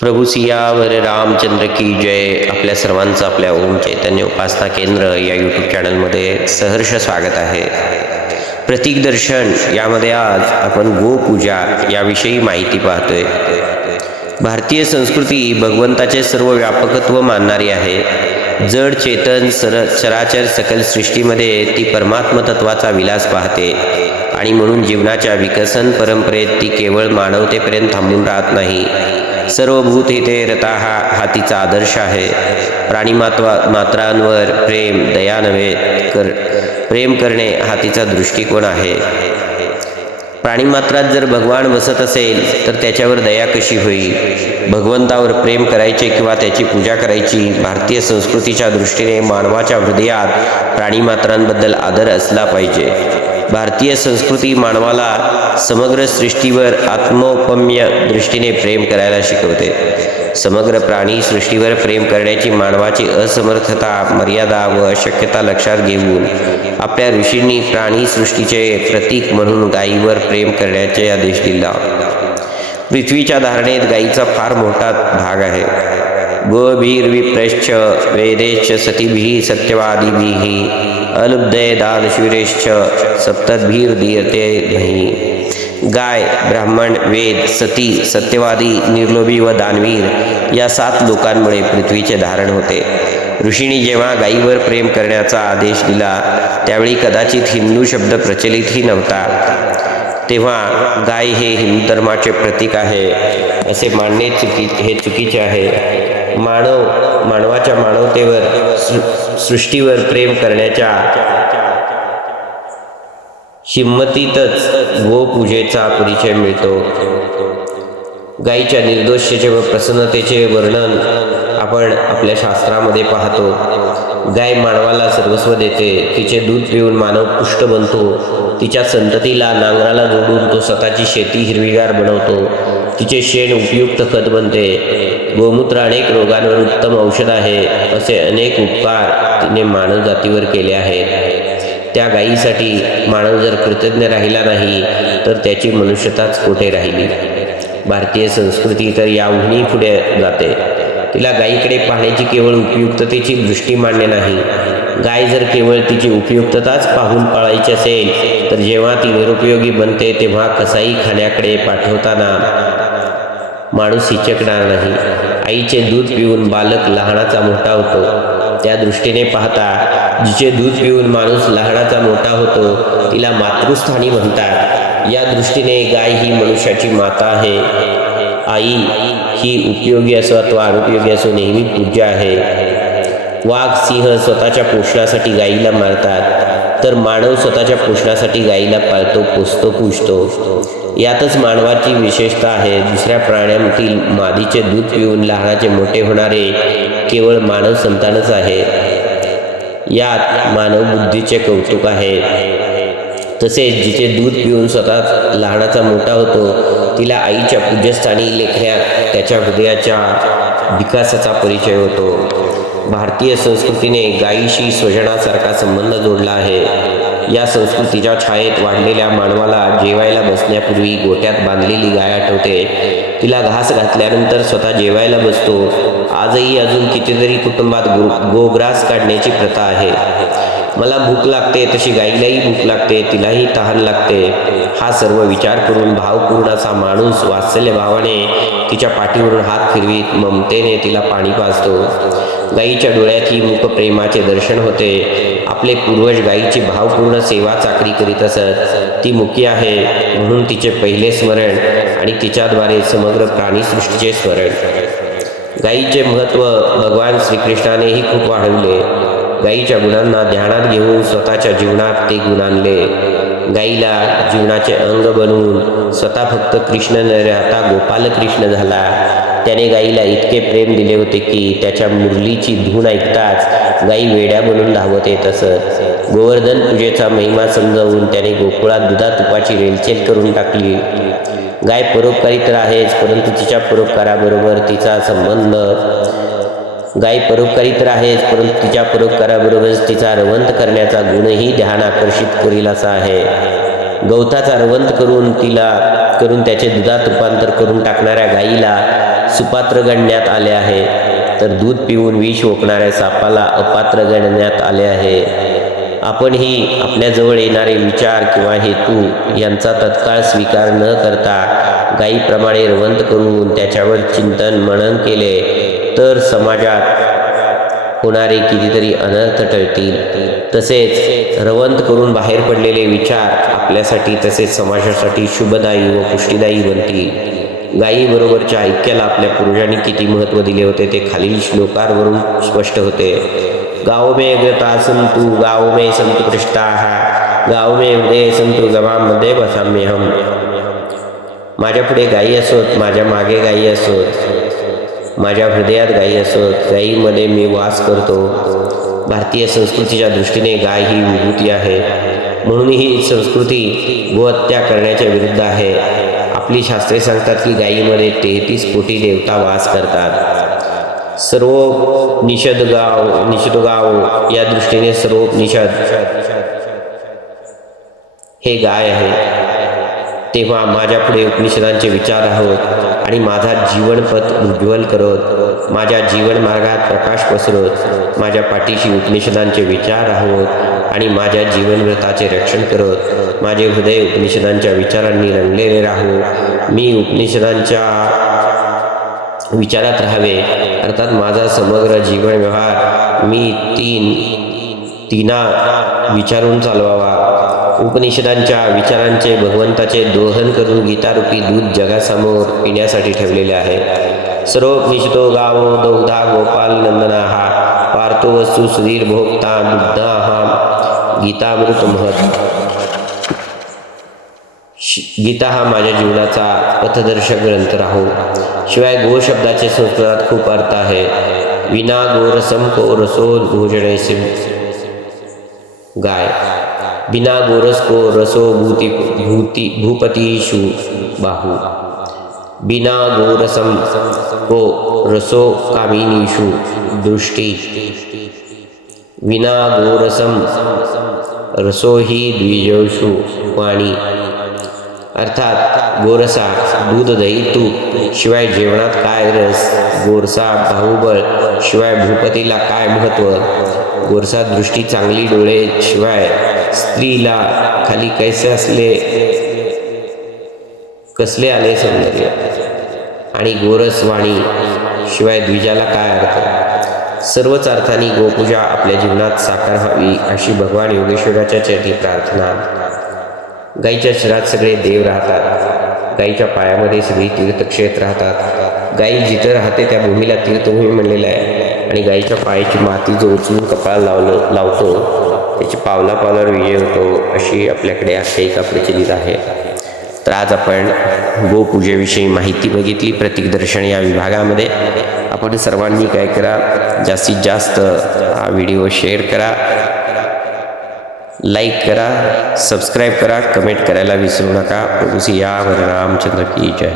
प्रभू सियावर रामचंद्र की जय. आपल्या सर्वांचं आपल्या ओम चैतन्य उपासना केंद्र या यूट्यूब चॅनलमध्ये सहर्ष स्वागत आहे. प्रतीक दर्शन यामध्ये आज आपण गोपूजा याविषयी माहिती पाहतोय. भारतीय संस्कृती भगवंताचे सर्व व्यापकत्व मानणारी आहे. जड चेतन सर चराचर सकल सृष्टीमध्ये ती परमात्मतत्वाचा विलास पाहते. आणि म्हणून जीवनाच्या विकसन परंपरेत ती केवळ मानवतेपर्यंत थांबून राहत नाही. सर्व भूत हिते रता हा हा तिचा आदर्श आहे. प्राणीमात्वा मात्रांवर प्रेम दया नव्हे कर प्रेम करणे हा तिचा दृष्टिकोन आहे. प्राणीमात्रात जर भगवान बसत असेल तर त्याच्यावर दया कशी होईल? भगवंतावर प्रेम करायचे किंवा त्याची पूजा करायची भारतीय संस्कृतीच्या दृष्टीने मानवाच्या हृदयात प्राणीमात्रांबद्दल आदर असला पाहिजे. भारतीय संस्कृती मानवाला समग्र सृष्टीवर आत्मोपम्य दृष्टीने प्रेम करायला शिकवते. समग्र प्राणी सृष्टीवर प्रेम करण्याची मानवाची असमर्थता मर्यादा व अशक्यता लक्षात घेऊन आपल्या ऋषींनी प्राणी सृष्टीचे प्रतीक म्हणून गायीवर प्रेम करण्याचे आदेश दिला पृथ्वीच्या धारणेत गायीचा फार मोठा भाग आहे. गोभीर्विप्रश्च वेदेश्च सतीभिः सत्यवादिभिः अलुब्धे दानशूरेश्च सप्तद्भिर्दीयते नाही गाय ब्राह्मण वेद सती सत्यवादी निर्लोभी व दानवीर या सात लोकांमुळे पृथ्वीचे धारण होते. ऋषींनी जेव्हा गायीवर प्रेम करण्याचा आदेश दिला त्यावेळी कदाचित हिंदू शब्द प्रचलितही नव्हता. तेव्हा गाय हे हिंदू धर्माचे प्रतीक आहे असे मानणे चुकी हे चुकीचे आहे. मानव मानवाच्या मानवतेवर सृष्टीवर प्रेम करण्याच्या हिंमतीतच गोपूजेचा परिचय मिळतो. गायीच्या निर्दोषतेचे व प्रसन्नतेचे वर्णन आपण आपल्या शास्त्रामध्ये पाहतो गाय मानवाला सर्वस्व देते तिचे दूध पिऊन मानव पुष्ट बनतो तिच्या संततीला नांगराला जोडून तो स्वतःची शेती हिरवीगार बनवतो तिचे शेण उपयुक्त खत बनते गोमूत्र अनेक रोगांवर उत्तम औषध आहे असे अनेक उपकार तिने मानव जातीवर केले आहेत. त्या गायीसाठी मानव जर कृतज्ञ राहिला नाही तर त्याची मनुष्यताच कोठे राहिली. भारतीय संस्कृती तर याहूनही पुढे जाते. तिला गायीकडे पाहण्याची केवळ उपयुक्ततेची दृष्टी मान्य नाही. गाय जर केवळ तिची उपयुक्तताच पाहून पाळायची असेल तर जेव्हा ती निरुपयोगी बनते तेव्हा कसाई खाण्याकडे पाठवताना माणूस हिचकणार नाही. आईचे दूध पिऊन बालक लहानाचा मोठा होतो. त्या दृष्टीने पाहता जिचे दूध पिऊन माणूस लहानाचा मोठा होतो तिला मातृस्थानी म्हणतात. या दृष्टीने गाय ही मनुष्याची माता आहे. आई ही उपयोगी असो अथवा अनुपयोगी असो नेहमी पूज्य आहे. वाघ सिंह स्वतःच्या पोषणासाठी गायीला मारतात तर मानव स्वतःच्या पोषणासाठी गायीला पाळतो पोसतो पुजतो. यातच मानवाची विशेषता आहे. दुसऱ्या प्राण्यांतील मादीचे दूध पिऊन लहानाचे मोठे होणारे केवळ मानव संतानच आहे. यात मानव बुद्धीचे कौतुक आहे. तसेच जिचे दूध पिऊन स्वतः लहानाचा मोठा होतो तिला आईच्या पूज्यस्थानी लेखण्यात त्याच्या हृदयाच्या विकासाचा परिचय होतो. भारतीय संस्कृतीने गायीशी स्वजनासारखा संबंध जोडला आहे. या संस्कृतीच्या छायेत वाढलेल्या मानवाला जेवायला बसण्यापूर्वी गोट्यात बांधलेली गाय आठवते. तिला घास घातल्यानंतर स्वतः जेवायला बसतो. आजही अजून कितीतरी कुटुंबात गो गोग्रास काढण्याची प्रथा आहे. मला भूक लागते तशी गाईलाही भूक लागते तिलाही तहान लागते. हा सर्व विचार करून भावपूर्ण असा माणूस वात्सल्य भावाने तिच्या पाठीवरून हात फिरवीत ममतेने तिला पाणी पाजतो. गाईच्या डोळ्यातही मुख प्रेमाचे दर्शन होते. आपले पूर्वज गाईची भावपूर्ण सेवा चाकरी करीत असत. ती मुकी आहे म्हणून तिचे पहिले स्मरण आणि तिच्याद्वारे समग्र प्राणीसृष्टीचे स्मरण. गाईचे महत्त्व भगवान श्रीकृष्णानेही खूप वाढवले. गायीच्या गुणांना ध्यानात घेऊन स्वतःच्या जीवनात ते गुण आणले. गाईला जीवनाचे अंग बनवून स्वतः फक्त कृष्ण न राहता गोपाल कृष्ण झाला. त्याने गाईला इतके प्रेम दिले होते की त्याच्या मुरलीची धून ऐकताच गाई वेड्या बनून धावत येत असत. गोवर्धन पूजेचा महिमा समजावून त्याने गोकुळात दुधा तुपाची रेलचेल करून टाकली. गाय परोपकारी तर आहेच परंतु तिच्या परोपकाराबरोबर तिचा संबंध गाय परोपकारी तर आहेच परंतु तिच्या परोपकाराबरोबरच तिचा रवंत करण्याचा गुणही ध्यान आकर्षित करील असा आहे. गवताचा रवंत करून तिला करून त्याचे दुधात रूपांतर करून टाकणाऱ्या गायीला सुपात्र गणण्यात आले आहे. तर दूध पिऊन विष ओकणाऱ्या सापाला अपात्र गणण्यात आले आहे. आपणही आपल्याजवळ येणारे विचार किंवा हेतू यांचा तत्काळ स्वीकार न करता गायीप्रमाणे रवंत करून त्याच्यावर चिंतन मनन केले. तर समाजात होणारे कितीतरी अनर्थ टळतील. तसेच रवंत करून बाहेर पडलेले विचार आपल्यासाठी तसेच समाजासाठी शुभदायी व पुष्टीदायी बनतील. गायीबरोबरच्या ऐक्याला आपल्या पूर्वजांनी किती महत्त्व दिले होते ते खालील श्लोकांवरून स्पष्ट होते. गाव मे गता संतु गाव मे पृष्ठा हा गाव मे हृदय संतु गवामध्ये बसाम्यहम माझ्या पुढे गायी असोत माझ्या मागे गायी असोत. माझ्या हृदयात गायी असत गायीमध्ये मी वास करतो. भारतीय संस्कृतीच्या दृष्टीने गाय ही विभूती आहे. म्हणून ही संस्कृती गोहत्या करण्याच्या विरुद्ध आहे. आपली शास्त्रे सांगतात की गायीमध्ये तेहतीस कोटी देवता वास करतात. सर्व निषद गाव निषद गाव या दृष्टीने सर्व निषद हे गाय आहे. तेव्हा माझ्या पुढे उपनिषदांचे विचार आहोत. आणि माझा जीवनपथ उज्ज्वल करत माझ्या जीवन मार्गात प्रकाश पसरत माझ्या पाठीशी उपनिषदांचे विचार आहोत आणि माझ्या जीवनव्रताचे रक्षण करत माझे हृदय उपनिषदांच्या विचारांनी रंगलेले राहो. मी उपनिषदांच्या विचारात राहावे अर्थात माझा समग्र जीवन व्यवहार मी तीन तिना विचारून चालवावा. उपनिषदांच्या विचारांचे भगवंताचे दोहन करून गीतारूपी दूध जगासमोर पिण्यासाठी ठेवलेले आहे. सर्व गावो दौधा गोपाल नंदना हा पार्थो वस्तू सुधीर भोक्ता दुग्धा हा गीतामृत महत. श- गीता हा माझ्या जीवनाचा पथदर्शक ग्रंथ राहो. शिवाय गो शब्दाचे संस्कृतात खूप अर्थ आहे. विना गोरसम को रसो भोजने गाय. बिना गोरस को रसो भूति भूति भूपतिषु बाहु। बिना गोरसम को रसो कामिनीषु दृष्टि। विना गोरसम रसो ही द्विजोषु वाणी। अर्थात गोरसा दूध दही तूप शिवाय जेवणात काय रस? गोरसा बाहुबळ शिवाय भूपतीला काय महत्त्व गोरसा दृष्टी चांगली डोळे शिवाय स्त्रीला खाली कैसे असले? कसले आले सौंदर्य? आणि गोरस वाणी शिवाय द्विजाला काय अर्थ? सर्वच अर्थाने गोपूजा आपल्या जीवनात साकार व्हावी अशी भगवान योगेश्वराच्या चरणी प्रार्थना. गाईच्या शरात सगळे देव राहतात. गाईच्या पायामध्ये सगळी तीर्थक्षेत्र राहतात. गाई जिथं राहते त्या भूमीला तीर्थभूमी म्हणलेलं आहे. आणि गाईच्या पायाची माती जो उचलून कपाळ लावलं लावतो त्याची पावला पावलावर विजय होतो अशी आपल्याकडे आख्यायिका प्रचलित आहे. तर आज आपण गोपूजेविषयी माहिती बघितली. प्रतीकदर्शन या विभागामध्ये. आपण सर्वांनी काय करा जास्तीत जास्त हा व्हिडिओ शेअर करा. लाईक करा सबस्क्राईब करा कमेंट करायला विसरू नका. प्रभू सिया रामचंद्र की जय.